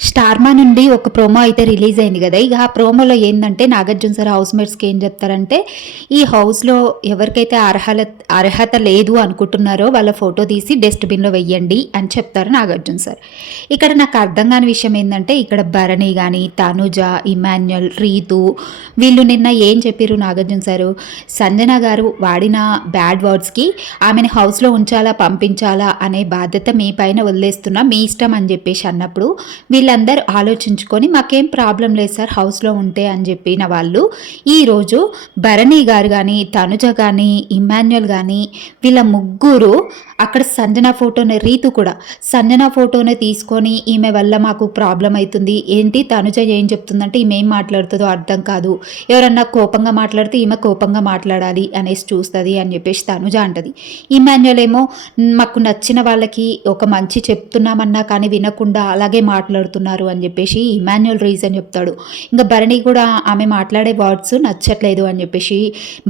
స్టార్మా నుండి ఒక ప్రోమో అయితే రిలీజ్ అయింది కదా. ఇక ఆ ప్రోమోలో ఏంటంటే నాగార్జున సార్ హౌస్ మేట్స్కి ఏం చెప్తారంటే, ఈ హౌస్లో ఎవరికైతే అర్హత లేదు అనుకుంటున్నారో వాళ్ళ ఫోటో తీసి డస్ట్బిన్లో వెయ్యండి అని చెప్తారు నాగార్జున సార్. ఇక్కడ నాకు అర్థం కాని విషయం ఏంటంటే, ఇక్కడ భరణి కానీ తనుజ, ఇమాన్యుల్, రీతు వీళ్ళు నిన్న ఏం చెప్పారు నాగార్జున సారు, సంజన గారు వాడిన బ్యాడ్ వర్డ్స్కి ఆమెను హౌస్లో ఉంచాలా పంపించాలా అనే బాధ్యత మీ పైన వదిలేస్తున్నా, మీ ఇష్టం అని చెప్పేసి అన్నప్పుడు వీళ్ళందరూ ఆలోచించుకొని మాకేం ప్రాబ్లం లేదు సార్ హౌస్లో ఉంటే అని చెప్పిన వాళ్ళు ఈరోజు భరణి గారు కానీ తనుజ కానీ ఇమాన్యుల్ కానీ వీళ్ళ ముగ్గురు అక్కడ సంజన ఫోటోని, రీతు కూడా సంజన ఫోటోని తీసుకొని ఈమె వల్ల మాకు ప్రాబ్లం అవుతుంది, ఏంటి తనుజ ఏం చెప్తుందంటే ఈమె ఏం మాట్లాడుతుందో అర్థం కాదు, ఎవరన్నా కోపంగా మాట్లాడితే ఈమె కోపంగా మాట్లాడాలి అనేసి చూస్తుంది అని చెప్పేసి తనుజ అంటది. ఇమాన్యుల్ ఏమో మాకు నచ్చిన వాళ్ళకి ఒక మంచి చెప్తున్నామన్నా కానీ వినకుండా అలాగే మాట్లాడుతున్నారు అని చెప్పేసి ఇమాన్యుల్ రీజన్ చెప్తాడు. ఇంకా భరణి కూడా ఆమె మాట్లాడే వర్డ్స్ నచ్చట్లేదు అని చెప్పేసి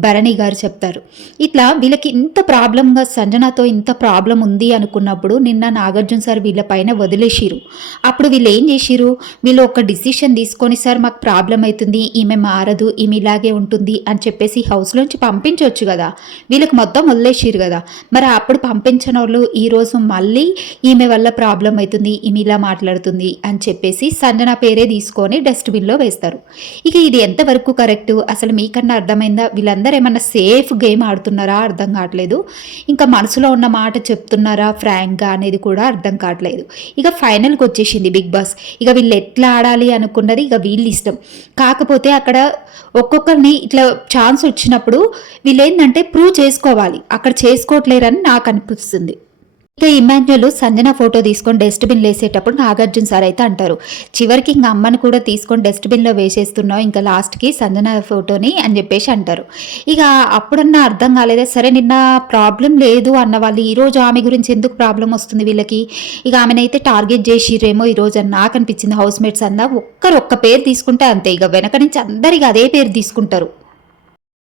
భరణి గారు చెప్తారు. ఇట్లా వీళ్ళకి ఇంత ప్రాబ్లంగా సంజనతో ఇంత ప్రాబ్లం ఉంది అనుకున్నప్పుడు నిన్న నాగార్జున సార్ వీళ్ళ పైన వదిలేసిరు. అప్పుడు వీళ్ళు ఏం చేసిరు, వీళ్ళు ఒక డిసిషన్ తీసుకొని సార్ మాకు ప్రాబ్లం అవుతుంది, ఈమె మారదు, ఈమె ఇలాగే ఉంటుంది అని చెప్పేసి హౌస్లోంచి పంపించవచ్చు కదా, వీళ్ళకి మొత్తం వదిలేసిరు కదా. మరి అప్పుడు పంపించిన వాళ్ళు ఈరోజు మళ్ళీ ఈమె వల్ల ప్రాబ్లం అవుతుంది, ఈమె ఇలా మాట్లాడుతుంది అని చెప్పేసి సంజన పేరే తీసుకొని డస్ట్బిన్లో వేస్తారు. ఇక ఇది ఎంతవరకు కరెక్టు, అసలు మీకన్నా అర్థమైందా, వీళ్ళందరూ ఏమన్నా సేఫ్ గేమ్ ఆడుతున్నారా అర్థం కావట్లేదు, ఇంకా మనసులో ఉన్న మాట చెప్తున్నారా ఫ్రాంక్గా అనేది కూడా అర్థం కావట్లేదు. ఇక ఫైనల్కి వచ్చేసింది బిగ్ బాస్. ఇక వీళ్ళు ఎట్లా ఆడాలి అనుకున్నది ఇక వీళ్ళు ఇష్టం. కాకపోతే అక్కడ ఒక్కొక్కరిని ఇట్లా ఛాన్స్ వచ్చినప్పుడు వీళ్ళు ఏంటంటే ప్రూవ్ చేసుకోవాలి, అక్కడ చేసుకోవట్లేరని నాకు అనిపిస్తుంది. ఇక ఇమాన్యుల్ సంజన ఫోటో తీసుకొని డస్ట్బిన్ వేసేటప్పుడు నాగార్జున సార్ అయితే అంటారు, చివరికి ఇంకా అమ్మని కూడా తీసుకొని డస్ట్బిన్లో వేసేస్తున్నావు ఇంకా లాస్ట్కి సంజన ఫోటోని అని చెప్పేసి అంటారు. ఇక అప్పుడన్నా అర్థం కాలేదా, సరే నిన్న ప్రాబ్లం లేదు అన్న వాళ్ళు ఈరోజు ఆమె గురించి ఎందుకు ప్రాబ్లం వస్తుంది వీళ్ళకి, ఇక ఆమెనైతే టార్గెట్ చేసిరేమో ఈరోజు అని నాకు అనిపించింది. హౌస్ మేట్స్ అన్న ఒక్క పేరు తీసుకుంటే అంతే, ఇక వెనక నుంచి అందరికి అదే పేరు తీసుకుంటారు.